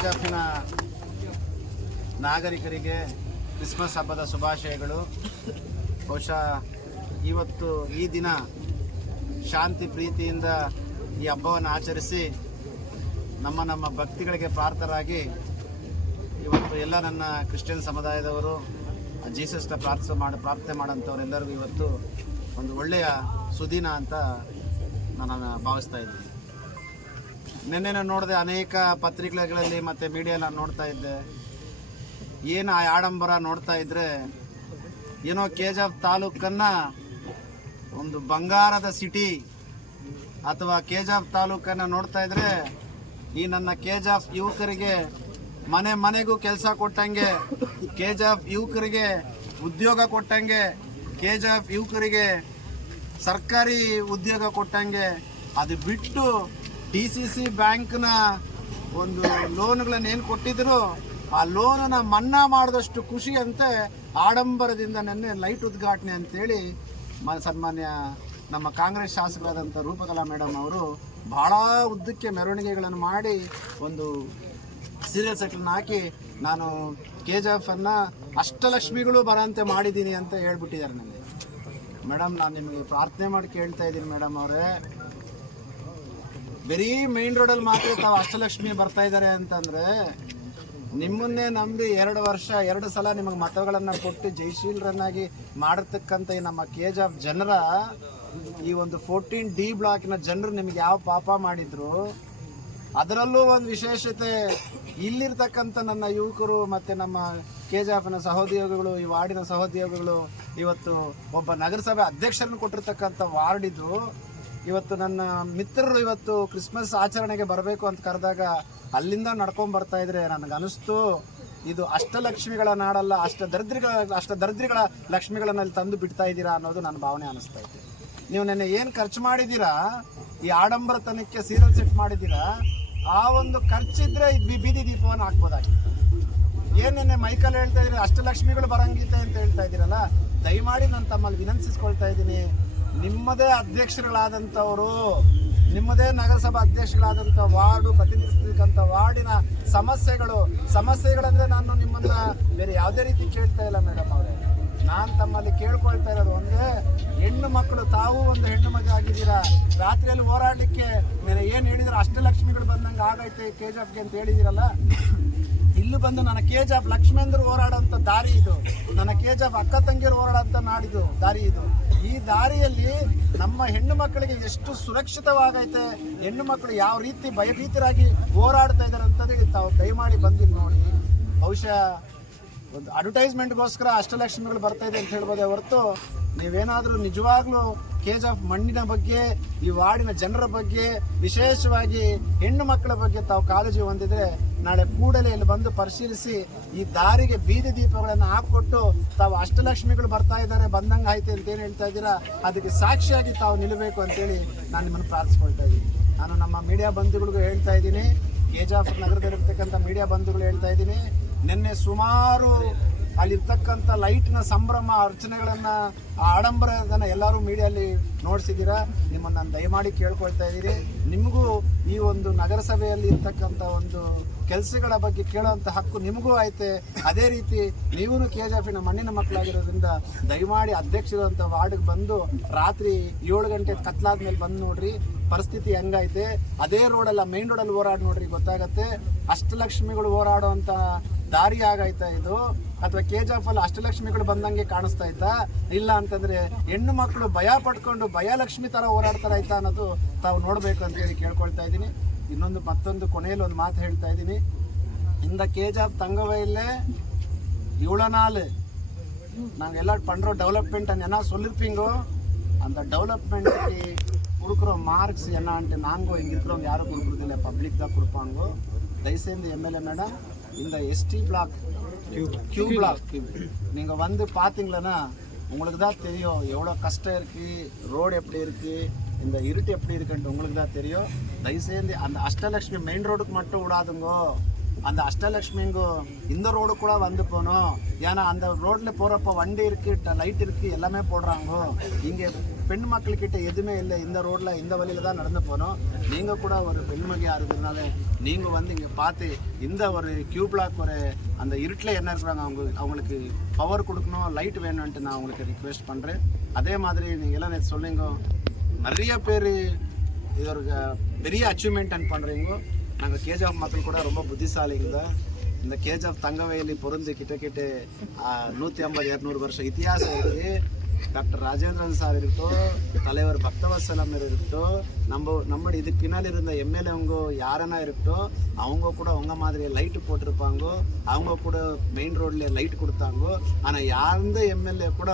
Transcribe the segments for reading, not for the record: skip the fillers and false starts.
ಕೆಜಾಫಿನ ನಾಗರಿಕರಿಗೆ ಕ್ರಿಸ್ಮಸ್ ಹಬ್ಬದ ಶುಭಾಶಯಗಳು. ಬಹುಶಃ ಇವತ್ತು ಈ ದಿನ ಶಾಂತಿ ಪ್ರೀತಿಯಿಂದ ಈ ಹಬ್ಬವನ್ನು ಆಚರಿಸಿ ನಮ್ಮ ಭಕ್ತಿಗಳಿಗೆ ಪ್ರಾರ್ಥರಾಗಿ ಇವತ್ತು ಎಲ್ಲ ನನ್ನ ಕ್ರಿಶ್ಚಿಯನ್ ಸಮುದಾಯದವರು ಜೀಸಸ್ನ ಪ್ರಾರ್ಥನೆ ಮಾಡೋಂಥವ್ರೆಲ್ಲರಿಗೂ ಇವತ್ತು ಒಂದು ಒಳ್ಳೆಯ ಸುದಿನ ಅಂತ ನಾನು ಭಾವಿಸ್ತಾ ಇದ್ದೀನಿ. ನಿನ್ನೆ ನಾನು ನೋಡಿದೆ, ಅನೇಕ ಪತ್ರಿಕೆಗಳಲ್ಲಿ ಮತ್ತು ಮೀಡಿಯಾ ನೋಡ್ತಾ ಇದ್ದೆ. ಏನು ಆ ಆಡಂಬರ ನೋಡ್ತಾ ಇದ್ದರೆ ಏನೋ ಕೆಜಾಫ್ ತಾಲೂಕನ್ನು ಒಂದು ಬಂಗಾರದ ಸಿಟಿ ಅಥವಾ ಕೆಜಾಫ್ ತಾಲೂಕನ್ನು ನೋಡ್ತಾ ಇದ್ದರೆ ಈ ನನ್ನ ಕೆಜಾಫ್ ಯುವಕರಿಗೆ ಮನೆ ಮನೆಗೂ ಕೆಲಸ ಕೊಟ್ಟಂಗೆ, ಕೆಜಾಫ್ ಯುವಕರಿಗೆ ಉದ್ಯೋಗ ಕೊಟ್ಟಂಗೆ, ಕೆಜಾಫ್ ಯುವಕರಿಗೆ ಸರ್ಕಾರಿ ಉದ್ಯೋಗ ಕೊಟ್ಟಂಗೆ, ಅದು ಬಿಟ್ಟು DCC ಬ್ಯಾಂಕ್ನ ಒಂದು ಲೋನ್ಗಳನ್ನು ಏನು ಕೊಟ್ಟಿದ್ರು ಆ ಲೋನನ್ನು ಮನ್ನಾ ಮಾಡಿದಷ್ಟು ಖುಷಿ ಅಂತೆ ಆಡಂಬರದಿಂದ ನೆನ್ನೆ ಲೈಟ್ ಉದ್ಘಾಟನೆ ಅಂತೇಳಿ ಸನ್ಮಾನ್ಯ ನಮ್ಮ ಕಾಂಗ್ರೆಸ್ ಶಾಸಕರಾದಂಥ ರೂಪಕಲಾ ಮೇಡಮ್ ಅವರು ಭಾಳ ಉದ್ದಕ್ಕೆ ಮೆರವಣಿಗೆಗಳನ್ನು ಮಾಡಿ ಒಂದು ಸೀರಿಯಲ್ ಸೆಟ್ಲನ್ನು ಹಾಕಿ ನಾನು ಕೆಜಾಫನ್ನು ಅಷ್ಟಲಕ್ಷ್ಮಿಗಳು ಬರೋಂತೆ ಮಾಡಿದ್ದೀನಿ ಅಂತ ಹೇಳ್ಬಿಟ್ಟಿದ್ದಾರೆ ನನಗೆ. ಮೇಡಮ್, ನಾನು ನಿಮಗೆ ಪ್ರಾರ್ಥನೆ ಮಾಡಿ ಕೇಳ್ತಾ ಇದ್ದೀನಿ ಮೇಡಮ್ ಅವರೇ, ಬರೀ ಮೇನ್ ರೋಡಲ್ಲಿ ಮಾತ್ರ ತಾವು ಅಷ್ಟಲಕ್ಷ್ಮಿ ಬರ್ತಾ ಇದ್ದಾರೆ ಅಂತಂದರೆ ನಿಮ್ಮನ್ನೇ ನಂಬಿ 2 ಸಲ ನಿಮಗೆ ಮತಗಳನ್ನು ಕೊಟ್ಟು ಜಯಶೀಲರನ್ನಾಗಿ ಮಾಡಿರ್ತಕ್ಕಂಥ ಈ ನಮ್ಮ ಕೆಜಾಫ್ ಜನರ ಈ ಒಂದು 14D ಬ್ಲಾಕಿನ ಜನರು ನಿಮಗೆ ಯಾವ ಪಾಪ ಮಾಡಿದ್ರು. ಅದರಲ್ಲೂ ಒಂದು ವಿಶೇಷತೆ, ಇಲ್ಲಿರ್ತಕ್ಕಂಥ ನನ್ನ ಯುವಕರು ಮತ್ತು ನಮ್ಮ ಕೆಜಾಫ್ನ ಸಹೋದ್ಯೋಗಿಗಳು, ಈ ವಾರ್ಡಿನ ಸಹೋದ್ಯೋಗಿಗಳು ಇವತ್ತು ಒಬ್ಬ ನಗರಸಭೆ ಅಧ್ಯಕ್ಷರನ್ನು ಕೊಟ್ಟಿರ್ತಕ್ಕಂಥ ವಾರ್ಡ್ ಇದು. ಇವತ್ತು ನನ್ನ ಮಿತ್ರರು ಇವತ್ತು ಕ್ರಿಸ್ಮಸ್ ಆಚರಣೆಗೆ ಬರಬೇಕು ಅಂತ ಕರೆದಾಗ ಅಲ್ಲಿಂದ ನಡ್ಕೊಂಡು ಬರ್ತಾ ಇದ್ರೆ ನನಗನ್ನಿಸ್ತು ಇದು ಅಷ್ಟಲಕ್ಷ್ಮಿಗಳ ನಾಡಲ್ಲ, ಅಷ್ಟದರಿದ್ರಿಗಳ ಲಕ್ಷ್ಮಿಗಳನ್ನು ಅಲ್ಲಿ ತಂದು ಬಿಡ್ತಾ ಇದ್ದೀರಾ ಅನ್ನೋದು ನನ್ನ ಭಾವನೆ ಅನ್ನಿಸ್ತಾ ಇದೆ. ನೀವು ನೆನ್ನೆ ಏನು ಖರ್ಚು ಮಾಡಿದ್ದೀರಾ, ಈ ಆಡಂಬರತನಕ್ಕೆ ಸೀರಿಯಲ್ ಸೆಟ್ ಮಾಡಿದ್ದೀರಾ, ಆ ಒಂದು ಖರ್ಚಿದ್ರೆ ಇದು ಬೀದಿ ದೀಪವನ್ನು ಹಾಕ್ಬೋದಾಗಿತ್ತು. ಏನೇನೆ ಮೈಕಲ್ ಹೇಳ್ತಾ ಇದ್ದೀರಿ ಅಷ್ಟಲಕ್ಷ್ಮಿಗಳು ಬರಂಗಿತ್ತೆ ಅಂತ ಹೇಳ್ತಾ ಇದ್ದೀರಲ್ಲ, ದಯಮಾಡಿ ನಾನು ತಮ್ಮಲ್ಲಿ ವಿನಂತಿಸ್ಕೊಳ್ತಾ ಇದ್ದೀನಿ, ನಿಮ್ಮದೇ ಅಧ್ಯಕ್ಷರುಗಳಾದಂಥವರು, ನಿಮ್ಮದೇ ನಗರಸಭಾ ಅಧ್ಯಕ್ಷಗಳಾದಂಥ ವಾರ್ಡು ಪ್ರತಿನಿಧಿಸ್ತಕ್ಕಂಥ ವಾರ್ಡಿನ ಸಮಸ್ಯೆಗಳಂದರೆ ನಾನು ನಿಮ್ಮನ್ನ ಬೇರೆ ಯಾವುದೇ ರೀತಿ ಕೇಳ್ತಾ ಇಲ್ಲ ಮೇಡಮ್ ಅವರೇ. ನಾನು ತಮ್ಮಲ್ಲಿ ಕೇಳ್ಕೊಳ್ತಾ ಇರೋದು ಒಂದೇ, ಹೆಣ್ಣು ಮಕ್ಕಳು, ತಾವು ಒಂದು ಹೆಣ್ಣು ಮಗ ಆಗಿದ್ದೀರಾ, ರಾತ್ರಿಯಲ್ಲಿ ಹೋರಾಡಲಿಕ್ಕೆ ಏನು ಹೇಳಿದ್ರೆ ಅಷ್ಟಲಕ್ಷ್ಮಿಗಳು ಬಂದಂಗೆ ಆಗೈತೆ ಕೆಜಾಫ್ಗೆ ಅಂತ ಹೇಳಿದಿರಲ್ಲ, ಇಲ್ಲಿ ಬಂದು ನನ್ನ ಕೆಜಾಫ್ ಲಕ್ಷ್ಮೇಂದ್ರ ಹೋರಾಡೋಂಥ ದಾರಿ ಇದು, ನನ್ನ ಕೆಜಾಫ್ ಅಕ್ಕ ತಂಗಿಯರು ಹೋರಾಡೋಂಥ ನಾಡಿದು ದಾರಿ ಇದು. ಈ ದಾರಿಯಲ್ಲಿ ನಮ್ಮ ಹೆಣ್ಣು ಮಕ್ಕಳಿಗೆ ಎಷ್ಟು ಸುರಕ್ಷಿತವಾಗೈತೆ, ಹೆಣ್ಣು ಮಕ್ಕಳು ಯಾವ ರೀತಿ ಭಯಭೀತರಾಗಿ ಹೋರಾಡ್ತಾ ಇದ್ದಾರೆ ಅಂತಂದ್ರೆ ತಾವು ದಯಮಾಡಿ ಬಂದಿದ್ದು ನೋಡಿ. ಬಹುಶಃ ಒಂದು ಅಡ್ವರ್ಟೈಸ್ಮೆಂಟ್ಗೋಸ್ಕರ ಅಷ್ಟಲಕ್ಷ್ಮಿಗಳು ಬರ್ತಾ ಇದೆ ಅಂತ ಹೇಳ್ಬೋದೇ ಹೊರತು, ನೀವೇನಾದರೂ ನಿಜವಾಗ್ಲೂ ಕೆಜಾಫ್ ಮಣ್ಣಿನ ಬಗ್ಗೆ, ಈ ವಾರ್ಡಿನ ಜನರ ಬಗ್ಗೆ, ವಿಶೇಷವಾಗಿ ಹೆಣ್ಣು ಮಕ್ಕಳ ಬಗ್ಗೆ ತಾವು ಕಾಳಜಿ ಹೊಂದಿದ್ರೆ ನಾಳೆ ಕೂಡಲೇ ಇಲ್ಲಿ ಬಂದು ಪರಿಶೀಲಿಸಿ ಈ ದಾರಿಗೆ ಬೀದಿ ದೀಪಗಳನ್ನು ಹಾಕಿಕೊಟ್ಟು ತಾವು ಅಷ್ಟಲಕ್ಷ್ಮಿಗಳು ಬರ್ತಾ ಇದ್ದಾರೆ ಬಂದಂಗೆ ಆಯ್ತು ಅಂತ ಏನು ಹೇಳ್ತಾ ಇದ್ದೀರಾ ಅದಕ್ಕೆ ಸಾಕ್ಷಿಯಾಗಿ ತಾವು ನಿಲ್ಲಬೇಕು ಅಂತೇಳಿ ನಾನು ನಿಮ್ಮನ್ನು ಪ್ರಾರ್ಥಿಸ್ಕೊಳ್ತಾ ಇದ್ದೀನಿ. ನಾನು ನಮ್ಮ ಮೀಡಿಯಾ ಬಂಧುಗಳಿಗೂ ಹೇಳ್ತಾ ಇದ್ದೀನಿ, ಕೆಜಾಫ್ ನಗರದಲ್ಲಿರ್ತಕ್ಕಂಥ ಮೀಡಿಯಾ ಬಂಧುಗಳು ಹೇಳ್ತಾ ಇದ್ದೀನಿ, ನಿನ್ನೆ ಸುಮಾರು ಅಲ್ಲಿರ್ತಕ್ಕಂಥ ಲೈಟ್ನ ಸಂಭ್ರಮ ಅರ್ಚನೆಗಳನ್ನು, ಆಡಂಬರದನ್ನು ಎಲ್ಲರೂ ಮೀಡಿಯಲ್ಲಿ ನೋಡಿಸಿದ್ದೀರಾ. ನಿಮ್ಮನ್ನು ನಾನು ದಯಮಾಡಿ ಕೇಳ್ಕೊಳ್ತಾ ಇದ್ದೀರಿ, ನಿಮಗೂ ಈ ಒಂದು ನಗರಸಭೆಯಲ್ಲಿ ಇರ್ತಕ್ಕಂಥ ಒಂದು ಕೆಲಸಗಳ ಬಗ್ಗೆ ಕೇಳೋವಂಥ ಹಕ್ಕು ನಿಮಗೂ ಐತೆ. ಅದೇ ರೀತಿ ನೀವೂ ಕೆಜಾಫಿನ ಮಣ್ಣಿನ ಮಕ್ಕಳಾಗಿರೋದ್ರಿಂದ ದಯಮಾಡಿ ಅಧ್ಯಕ್ಷರಂಥ ವಾರ್ಡ್ಗೆ ಬಂದು ರಾತ್ರಿ 7 ಗಂಟೆ ಕತ್ಲಾದ್ಮೇಲೆ ಬಂದು ನೋಡ್ರಿ ಪರಿಸ್ಥಿತಿ ಹೆಂಗೈತೆ. ಅದೇ ರೋಡಲ್ಲ, ಮೇನ್ ರೋಡಲ್ಲಿ ಹೋರಾಡಿ ನೋಡ್ರಿ, ಗೊತ್ತಾಗತ್ತೆ ಅಷ್ಟಲಕ್ಷ್ಮಿಗಳು ಹೋರಾಡುವಂಥ ದಾರಿ ಆಗೈತಾ ಇದು, ಅಥವಾ ಕೆಜಾಫಲ್ಲಿ ಅಷ್ಟಲಕ್ಷ್ಮಿಗಳು ಬಂದಂಗೆ ಕಾಣಿಸ್ತಾ ಇತ್ತಾ, ಇಲ್ಲ ಅಂತಂದ್ರೆ ಹೆಣ್ಣು ಮಕ್ಕಳು ಭಯ ಪಡ್ಕೊಂಡು ಭಯಲಕ್ಷ್ಮಿ ತರ ಹೋರಾಡ್ತಾರಾಯ್ತಾ ಅನ್ನೋದು ತಾವು ನೋಡ್ಬೇಕು ಅಂತ ಹೇಳಿ ಕೇಳ್ಕೊಳ್ತಾ ಇದ್ದೀನಿ. ಮತ್ತೊಂದು ಕೊನೆಯಲ್ಲಿ ಒಂದು ಮಾತು ಹೇಳ್ತಾ ಇದ್ದೀನಿ, இந்த கேஜாப் தங்கவயல்ல இவ்வளோ நாள் நாங்கள் எல்லாம் பண்ணுறோம் டெவலப்மெண்ட் என்ன சொல்லியிருப்பீங்கோ, அந்த டெவலப்மெண்ட்டுக்கு கொடுக்குற மார்க்ஸ் என்னான்ட்டு நாங்கள் இங்கே இருக்கிறவங்க யாரும் கொடுக்குறதில்ல, பப்ளிக் தான் கொடுப்பாங்கோ. தயவுசெய்து எம்எல்ஏ மேடம் இந்த ST பிளாக் கியூ பிளாக் நீங்கள் வந்து பார்த்தீங்களன்னா உங்களுக்கு தான் தெரியும் எவ்வளோ கஷ்டம் இருக்குது, ரோடு எப்படி இருக்குது, இந்த இருட்டு எப்படி இருக்குன்ட்டு உங்களுக்கு தான் தெரியும். தயவுசெய்து அந்த அஷ்டலக்ஷ்மி மெயின் ரோடுக்கு மட்டும் விடாதுங்கோ, அந்த அஷ்டலட்சுமிங்கோ இந்த ரோடு கூட வந்து போகணும். ஏன்னா அந்த ரோட்டில் போகிறப்ப வண்டி இருக்குது, லைட் இருக்குது, எல்லாமே போடுறாங்க. இங்கே பெண் மக்கள்கிட்ட எதுவுமே இல்லை. இந்த ரோட்டில் இந்த வழியில் தான் நடந்து போகணும். நீங்கள் கூட ஒரு பெண்மணியாக இருக்கிறதுனால நீங்கள் வந்து இங்கே பார்த்து இந்த ஒரு கியூ பிளாக் ஒரு அந்த இருட்டில் என்ன இருக்கிறாங்க அவங்களுக்கு பவர் கொடுக்கணும், லைட் வேணும்ன்ட்டு நான் உங்களுக்கு ரிக்வெஸ்ட் பண்ணுறேன். அதே மாதிரி நீங்கள் எல்லாம் நேற்று சொல்லுங்க, நிறைய பேர் இது ஒரு பெரிய அச்சீவ்மெண்ட் பண்ணுறீங்க. நாங்கள் கேஜிஎஃப் மக்கள் கூட ரொம்ப புத்திசாலிங்க தான். இந்த கேஜிஎஃப் தங்கவேலி பொருந்து கிட்ட 150-200 வருஷம் இத்தியாசம் இருக்குது. டாக்டர் ராஜேந்திரன் சார் இருக்கட்டும், தலைவர் பக்தவத்சலம் இருக்கட்டும், நம்ம இதுக்கு பின்னால் இருந்த எம்எல்ஏங்க யாரனா இருக்கட்டும், அவங்க கூட உங்க மாதிரி லைட்டு போட்டிருப்பாங்க, அவங்க கூட மெயின் ரோட்ல லைட் கொடுத்தாங்க. ஆனால் யாருந்த எம்எல்ஏ கூட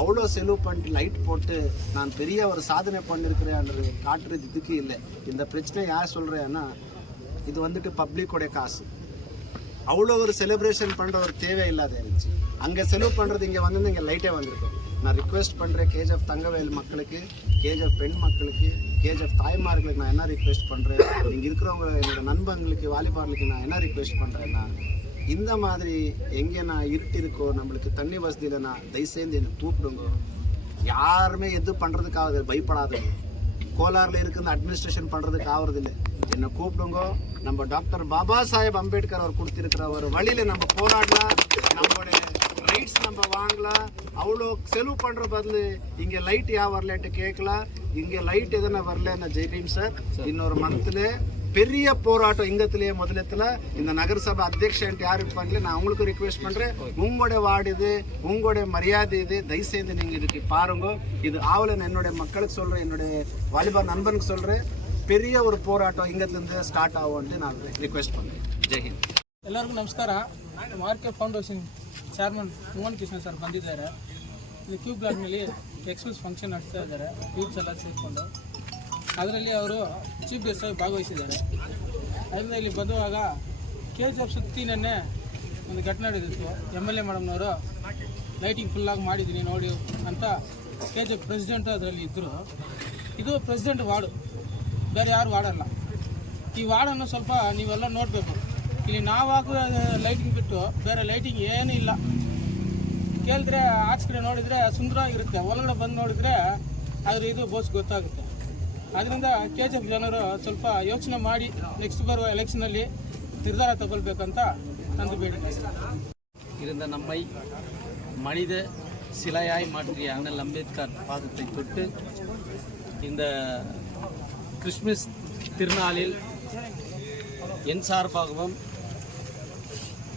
அவ்வளோ செலவு பண்ணிட்டு லைட் போட்டு நான் பெரிய ஒரு சாதனை பண்ணியிருக்கிறேன் காட்டுறது இதுக்கு இல்லை. இந்த பிரச்சனை யார் சொல்கிறேன்னா, இது வந்துட்டு பப்ளிக்கோடைய காசு. அவ்வளோ ஒரு செலிப்ரேஷன் பண்ணுற ஒரு தேவை இல்லாத இருந்துச்சு. அங்கே செலவு பண்ணுறது இங்கே வந்து இங்கே லைட்டே வந்திருக்கும். நான் ரிக்வெஸ்ட் பண்ணுறேன் கேஜிஎஃப் தங்கவேல் மக்களுக்கு, கேஜிஎஃப் பெண் மக்களுக்கு, கேஜிஎஃப் தாய்மார்களுக்கு நான் என்ன ரிக்வெஸ்ட் பண்ணுறேன், இங்கே இருக்கிறவங்க என்னோட நண்பர்களுக்கு வாலிபார்களுக்கு நான் என்ன ரிக்வெஸ்ட் பண்ணுறேன்னா, இந்த மாதிரி எங்கே நான் இருட்டு இருக்கோ, நம்மளுக்கு தண்ணி வசதியில் நான் தயவுசெய்து என்னை கூப்பிடுங்க. யாருமே எது பண்ணுறதுக்காக பயப்படாதுங்க. கோலாரில் இருக்கிற அட்மினிஸ்ட்ரேஷன் பண்ணுறதுக்கு ஆகிறதில்லை. என்னை கூப்பிடுங்க. நம்ம டாக்டர் பாபா சாஹேப் அம்பேத்கர் அவர் கொடுத்திருக்கிற ஒரு வழியில் நம்ம போராடலாம், நம்மளுடைய ரைட்ஸ் நம்ம வாங்கலாம். அவ்வளோ செலவு பண்ணுற பதில் இங்கே லைட் வரலன்ட்டு கேட்கலாம். இங்கே லைட் எதனா வரலன்னா ஜெய்பீம் சார், இன்னொரு மந்த்தில் பெரிய போராட்டம் இங்கத்திலேயே முதலத்தில் இந்த நகரசபை அத்தியக்ஷன்ட்டு யார் இருப்பாங்களே, நான் அவங்களுக்கு ரிக்வெஸ்ட் பண்ணுறேன். உங்களுடைய வார்டு இது, உங்களுடைய மரியாதை இது, தயவுசெய்து நீங்கள் இதுக்கு பாருங்க. இது ஆவலன்னு என்னுடைய மக்களுக்கு சொல்கிறேன், என்னுடைய வாலிபால் நண்பனுக்கு சொல்கிறேன். பெரிய ஒரு போராட்டம் இங்கத்திலிருந்து ஸ்டார்ட் ஆகும்ட்டு நான் ರಿಕ್ವೆಸ್ಟ್ பண்ணுறேன். ಜೈಹಿಂದ್. ಎಲ್ಲರಿಗೂ ನಮಸ್ಕಾರ. ನಮ್ಮ RK foundation chairman Mohan Krishna ಸರ್ ಬಂದಿದ್ದಾರೆ. ಇಲ್ಲಿ ಕ್ಯೂ ಬ್ಲಾಕ್ನಲ್ಲಿ ಎಕ್ಸ್ಪ್ರೆಸ್ ಫಂಕ್ಷನ್ ನಡೆಸ್ತಾ ಇದ್ದಾರೆ, ಯೂತ್ಸ್ ಎಲ್ಲ ಸೇರಿಕೊಂಡು. ಅದರಲ್ಲಿ ಅವರು ಚೀಫ್ ಗೆಸ್ಟ್ ಆಗಿ ಭಾಗವಹಿಸಿದ್ದಾರೆ. ಅದರಿಂದ ಇಲ್ಲಿ ಬಂದುವಾಗ KGF ಸುತ್ತಿ ನೆನ್ನೆ ಒಂದು ಘಟನೆ ನಡೆದಿತ್ತು. MLA ಮೇಡಮ್ನವರು ಲೈಟಿಂಗ್ ಫುಲ್ಲಾಗಿ ಮಾಡಿದ್ದೀನಿ ನೋಡಿ ಅಂತ KGF ಪ್ರೆಸಿಡೆಂಟು ಅದರಲ್ಲಿ ಇದ್ದರು. ಇದು ಪ್ರೆಸಿಡೆಂಟ್ ವಾರ್ಡು, ಬೇರೆ ಯಾರು ವಾರ್ಡಲ್ಲ. ಈ ವಾರ್ಡನ್ನು ಸ್ವಲ್ಪ ನೀವೆಲ್ಲ ನೋಡಬೇಕು. ಇಲ್ಲಿ ನಾವಾಗೂ ಲೈಟಿಂಗ್ ಬಿಟ್ಟು ಬೇರೆ ಲೈಟಿಂಗ್ ಏನೂ ಇಲ್ಲ. ಕೇಳಿದ್ರೆ ಆಚೆ ಕಡೆ ನೋಡಿದರೆ ಸುಂದರವಾಗಿರುತ್ತೆ, ಒಳಗಡೆ ಬಂದು ನೋಡಿದರೆ ಅದ್ರ ಇದು ಬೋಸ್ ಗೊತ್ತಾಗುತ್ತೆ. ಅದರಿಂದ KGF ಜನರು ಸ್ವಲ್ಪ ಯೋಚನೆ ಮಾಡಿ ನೆಕ್ಸ್ಟ್ ಬರುವ ಎಲೆಕ್ಷನಲ್ಲಿ ನಿರ್ಧಾರ ತಗೊಳ್ಬೇಕಂತ ನಂದು ಬೇಡಿಕೆ. இருந்த நம்மை மனித சிலையாய் மாற்றிய அண்ணல் அம்பேத்கர் பாதத்தை தொட்டு இந்த கிறிஸ்மஸ் திருநாளில் என் சார்பாகவும்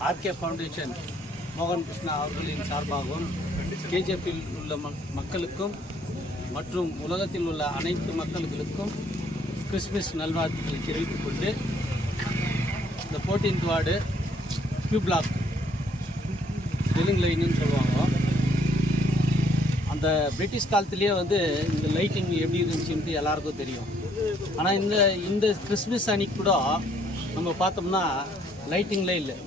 ஆர்கே ஃபவுண்டேஷன் மோகன் கிருஷ்ணா அவர்களின் சார்பாகவும் KGFயில் உள்ள மக்களுக்கும் மற்றும் உலகத்தில் உள்ள அனைத்து மக்களுக்கும் கிறிஸ்மஸ் நல்வாழ்த்துக்களை தெரிவித்துக் கொண்டு, இந்த 14th ward Q block Telugu லைன்னு சொல்லுவாங்க. அந்த பிரிட்டிஷ் காலத்துலேயே வந்து இந்த லைட்டிங் எப்படி இருந்துச்சுன்ட்டு எல்லாருக்கும் தெரியும். ஆனால் இந்த கிறிஸ்மஸ் அன்னைக்கு கூட நம்ம பார்த்தோம்னா லைட்டிங்லே இல்லை.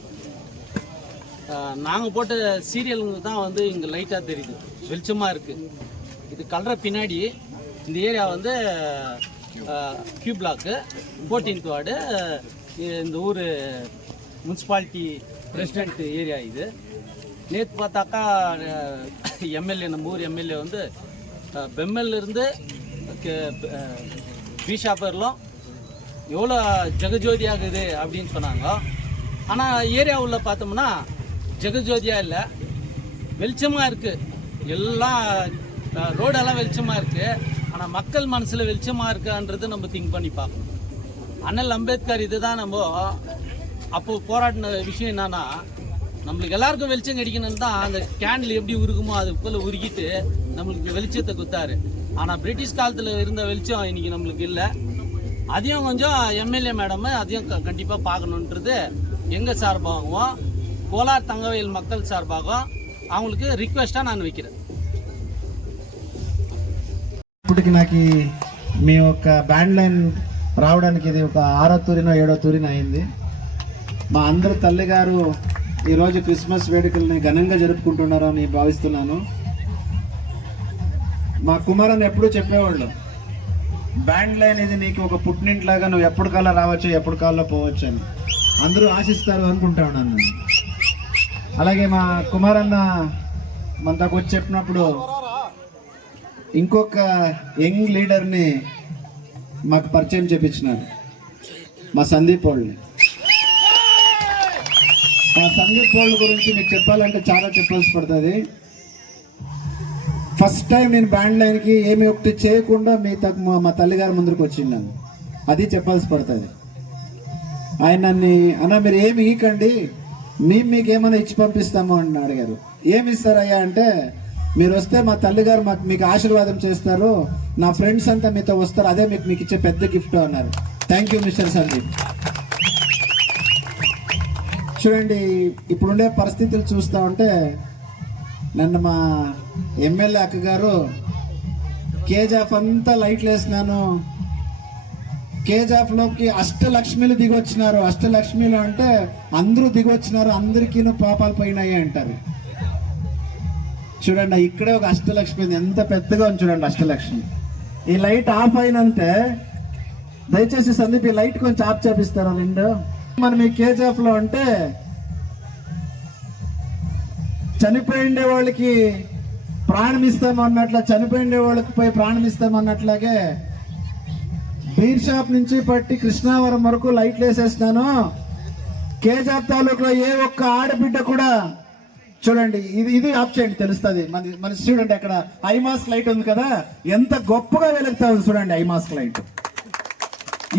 நாங்கள் போட்ட சீரியலுங்க தான் வந்து இங்கே லைட்டாக தெரியுது, வெளிச்சமாக இருக்குது. இது கலர பின்னாடி இந்த ஏரியா வந்து கியூ பிளாக்கு 14th வார்டு. இந்த ஊர் முனிசிபாலிட்டி பிரசிடென்ட் ஏரியா. இது நேற்று பார்த்தாக்கா எம்எல்ஏ, நம்ம ஊர் எம்எல்ஏ வந்து பெம்மெல்லிருந்து பீஷாப்பர்லாம் எவ்வளோ ஜெகஜோதி ஆகுது அப்படின்னு சொன்னாங்க. ஆனால் ஏரியாவில் பார்த்தோம்னா ஜெகஜோதியாக இல்லை, வெளிச்சமாக இருக்குது. எல்லாம் ரோடெல்லாம் வெளிச்சமாக இருக்குது. ஆனால் மக்கள் மனசில் வெளிச்சமாக இருக்கான்றது நம்ம திங்க் பண்ணி பார்க்கணும். அண்ணல் அம்பேத்கர் இதுதான் நம்ம அப்போது போராடின விஷயம். என்னன்னா, நம்மளுக்கு எல்லாருக்கும் வெளிச்சம் கிடைக்கணும்னு தான் அந்த கேண்டில் எப்படி உருகுமோ அது போல் உருகிட்டு நம்மளுக்கு வெளிச்சத்தை கொடுத்தாரு. ஆனால் பிரிட்டிஷ் காலத்தில் இருந்த வெளிச்சம் இன்னைக்கு நம்மளுக்கு இல்லை. அதையும் கொஞ்சம் எம்எல்ஏ மேடம் அதையும் கண்டிப்பாக பார்க்கணுன்றது எங்கள் சார்பாகவும் கோலார் தங்கவேல் மக்கள் சார்பாகவும் அவங்களுக்கு రిక్వెస్ట్గా நான் வைக்கிறேன். ఇప్పటికి నాకు మీ యొక్క బ్యాండ్ లైన్ రావడానికి ఇది ఒక 6వ తూరినో 7వ తూరిన అయింది. మా అందరి తల్లి గారు ఈరోజు క్రిస్మస్ వేడుకల్ని ఘనంగా జరుపుకుంటున్నారని భావిస్తున్నాను. మా కుమారన్ ఎప్పుడూ చెప్పేవాళ్ళు, బ్యాండ్ లైన్ ఇది నీకు ఒక పుట్టినింట్లాగా, నువ్వు ఎప్పుడు కాల్లో రావచ్చు, ఎప్పుడు కాల్లో పోవచ్చు అని. అందరూ ఆశిస్తారు అనుకుంటా ఉన్నాను. అలాగే మా కుమారన్న మన దగ్గర వచ్చి చెప్పినప్పుడు ఇంకొక యంగ్ లీడర్ని మాకు పరిచయం చేపించినారు, మా సందీప్ వాళ్ళని. మా సందీప్ వాళ్ళ గురించి మీకు చెప్పాలంటే చాలా చెప్పాల్సి పడుతుంది. ఫస్ట్ టైం నేను బ్యాండ్ లైన్కి ఏమి ఒకటి చేయకుండా మా తల్లిగారి ముందుకు వచ్చిన్నాను, అది చెప్పాల్సి పడుతుంది. ఆయన నన్ను అన్న మీరు ఏమి ఇవ్వకండి, మీకు ఏమైనా ఇచ్చి పంపిస్తాము అని అడిగారు. ఏమి ఇస్తారయ్యా అంటే, మీరు వస్తే మా తల్లిగారు మీకు ఆశీర్వాదం చేస్తారు, నా ఫ్రెండ్స్ అంతా మీతో వస్తారు, అదే మీకు ఇచ్చే పెద్ద గిఫ్ట్ అన్నారు. Thank you mister Sandeep. చూడండి, ఇప్పుడుండే పరిస్థితులు చూస్తూ ఉంటే నన్ను మా ఎమ్మెల్యే అక్కగారు కేజాఫ్ అంతా లైట్లు వేసినాను, కేజాఫ్లోకి అష్టలక్ష్మిలు దిగొచ్చినారు. అష్టలక్ష్మిలు అంటే అందరూ దిగొచ్చినారు, అందరికీ పాపాలు పోయినాయి అంటారు. చూడండి, ఇక్కడే ఒక అష్టలక్ష్మి ఎంత పెద్దగా ఉంది చూడండి అష్టలక్ష్మి. ఈ లైట్ ఆఫ్ అయినంతే దయచేసి సందీప్ ఈ లైట్ కొంచెం ఆఫ్ చేపిస్తారా రెండు. మనం ఈ కేజీఎఫ్ లో అంటే చనిపోయిండే వాళ్ళకి ప్రాణం ఇస్తామన్నట్ల, చనిపోయిండే వాళ్ళకి పోయి ప్రాణం ఇస్తామన్నట్లాగే బీర్ షాప్ నుంచి పట్టి కృష్ణావరం వరకు లైట్లు వేసేసినాను. కేజీఎఫ్ తాలూకులో ఏ ఒక్క ఆడబిడ్డ కూడా చూడండి, ఇది ఆఫ్ చేయండి తెలుస్తుంది. మన చూడండి అక్కడ ఐమాస్క్ లైట్ ఉంది కదా, ఎంత గొప్పగా వెలుగుతా ఉంది చూడండి ఐమాస్క్ లైట్.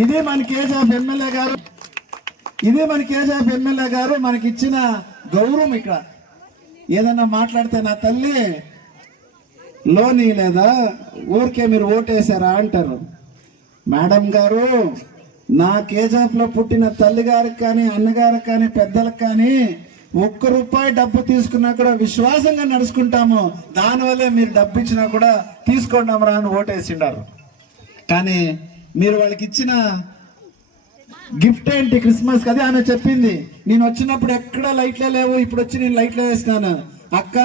ఇది మన కేజీఎఫ్ ఎమ్మెల్యే గారు, మనకి ఇచ్చిన గౌరవం. ఇక్కడ ఏదన్నా మాట్లాడితే నా తల్లి లోని లేదా ఊరికే మీరు ఓటేశారా అంటారు. మేడం గారు, నా కేజీఎఫ్ లో పుట్టిన తల్లి గారికి కానీ, అన్నగారికి కానీ, పెద్దలకు కానీ ₹1 డబ్బు తీసుకున్నా కూడా విశ్వాసంగా నడుచుకుంటాము, దానివల్లే మీరు డబ్బు ఇచ్చినా కూడా తీసుకోండి రా అని ఓటేసిండారు. కానీ మీరు వాళ్ళకి ఇచ్చిన గిఫ్ట్ ఏంటి? క్రిస్మస్ కదా ఆమె చెప్పింది. నేను వచ్చినప్పుడు ఎక్కడ లైట్లే లేవు, ఇప్పుడు వచ్చి నేను లైట్లే వేసినాను. అక్క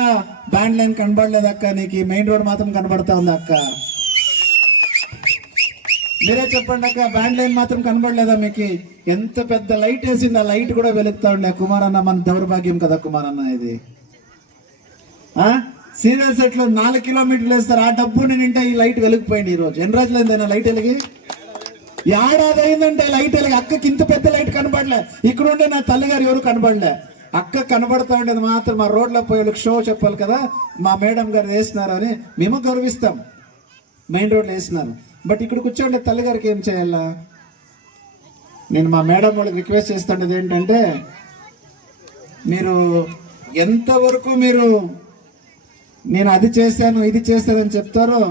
బ్యాండ్ లైన్ కనబడలేదు అక్క, నీకు మెయిన్ రోడ్ మాత్రం కనబడతా ఉంది అక్క. మీరే చెప్పండి అక్క, బ్యాండ్ లైన్ మాత్రం కనబడలేదా మీకు? ఎంత పెద్ద లైట్ వేసింది, ఆ లైట్ కూడా వెలుగుతా ఉండే. కుమారన్న మన దౌర్భాగ్యం కదా కుమారన్న ఇది. సీరియల్ సెట్ లో 4 కిలోమీటర్లు వేస్తారు, ఆ డబ్బు నింటే ఈ లైట్ వెలిగిపోయింది. ఈ రోజు ఎన్ని రోజులు అయిందైనా లైట్ వెలిగి? ఏడాది అయిందంటే లైట్ వెలిగి. అక్కకి ఇంత పెద్ద లైట్ కనబడలే, ఇక్కడ ఉండే నా తల్లిగారు ఎవరు కనబడలే. అక్క కనబడతా ఉండేది మాత్రం మా రోడ్లో పోయి షో చెప్పాలి కదా, మా మేడం గారు వేసినారు అని మేము గర్విస్తాం. మెయిన్ రోడ్లో వేసినారు, బట్ ఇక్కడ కూర్చోండి తల్లిగారికి ఏం చేయాలా? నేను మా మేడం వాళ్ళకి రిక్వెస్ట్ చేస్తుండేది ఏంటంటే, మీరు ఎంతవరకు నేను అది చేశాను ఇది చేశానని చెప్తారో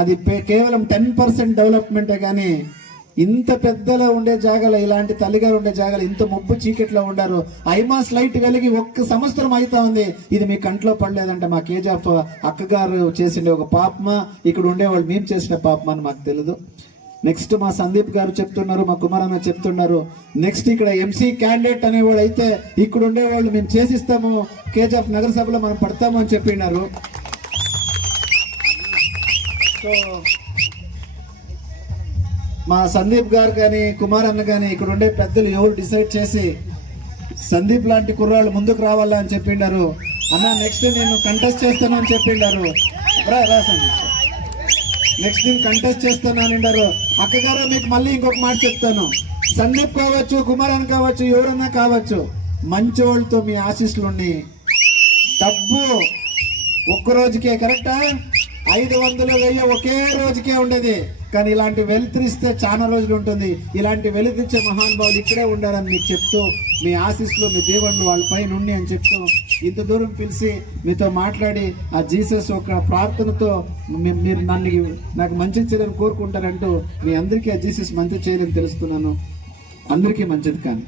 అది కేవలం 10% డెవలప్మెంటే. కానీ ఇంత పెద్దలో ఉండే జాగాలో, ఇలాంటి తల్లిగారు ఉండే జాగాలో ఇంత ముప్పు చీకట్లో ఉండారు. ఐమాస్ లైట్ వెలిగి 1 సంవత్సరం అవుతా ఉంది, ఇది మీ కంట్లో పడలేదంటే మా కేజీఎఫ్ అక్కగారు చేసిండే ఒక పాపమా, ఇక్కడ ఉండేవాళ్ళు మేము చేసిన పాపమా అని మాకు తెలియదు. నెక్స్ట్ మా సందీప్ గారు చెప్తున్నారు, మా కుమారన్న చెప్తున్నారు, నెక్స్ట్ ఇక్కడ ఎంసీ క్యాండిడేట్ అనేవాడు అయితే ఇక్కడ ఉండేవాళ్ళు మేము చేసిస్తాము, కేజీఎఫ్ నగర సభలో మనం పడతాము అని చెప్పినారు. సో మా సందీప్ గారు కానీ కుమారన్న కానీ ఇక్కడ ఉండే పెద్దలు ఎవరు డిసైడ్ చేసి సందీప్ లాంటి కుర్రాళ్ళు ముందుకు రావాలా అని చెప్పిండారు. అన్న నెక్స్ట్ నేను కంటెస్ట్ చేస్తాను అని చెప్పిండారు. నెక్స్ట్ నేను కంటెస్ట్ చేస్తాను అని అన్నారు. అక్కగారు మీకు మళ్ళీ ఇంకొక మాట చెప్తాను, సందీప్ కావచ్చు, కుమారన్ కావచ్చు, ఎవరన్నా కావచ్చు, మంచి వాళ్ళతో మీ ఆశీస్సులు ఉండి, డబ్బు ఒక్క రోజుకే కరెక్టా 500 1000 ఒకే రోజుకే ఉండేది. కానీ ఇలాంటి వెలుతురిస్తే చాలా రోజులు ఉంటుంది. ఇలాంటి వెలుతిచ్చే మహానుభావులు ఇక్కడే ఉండాలని మీకు చెప్తూ, మీ ఆశీస్సులు మీ దేవుళ్ళు వాళ్ళపై నుండి అని చెప్తూ ఇంత దూరం పిలిచి మీతో మాట్లాడి ఆ జీసస్ ఒక ప్రార్థనతో మీరు నాకు మంచి చేయాలని కోరుకుంటారంటూ మీ అందరికీ ఆ జీసస్ మంచి చేయాలని తెలుస్తున్నాను. అందరికీ మంచిది కానీ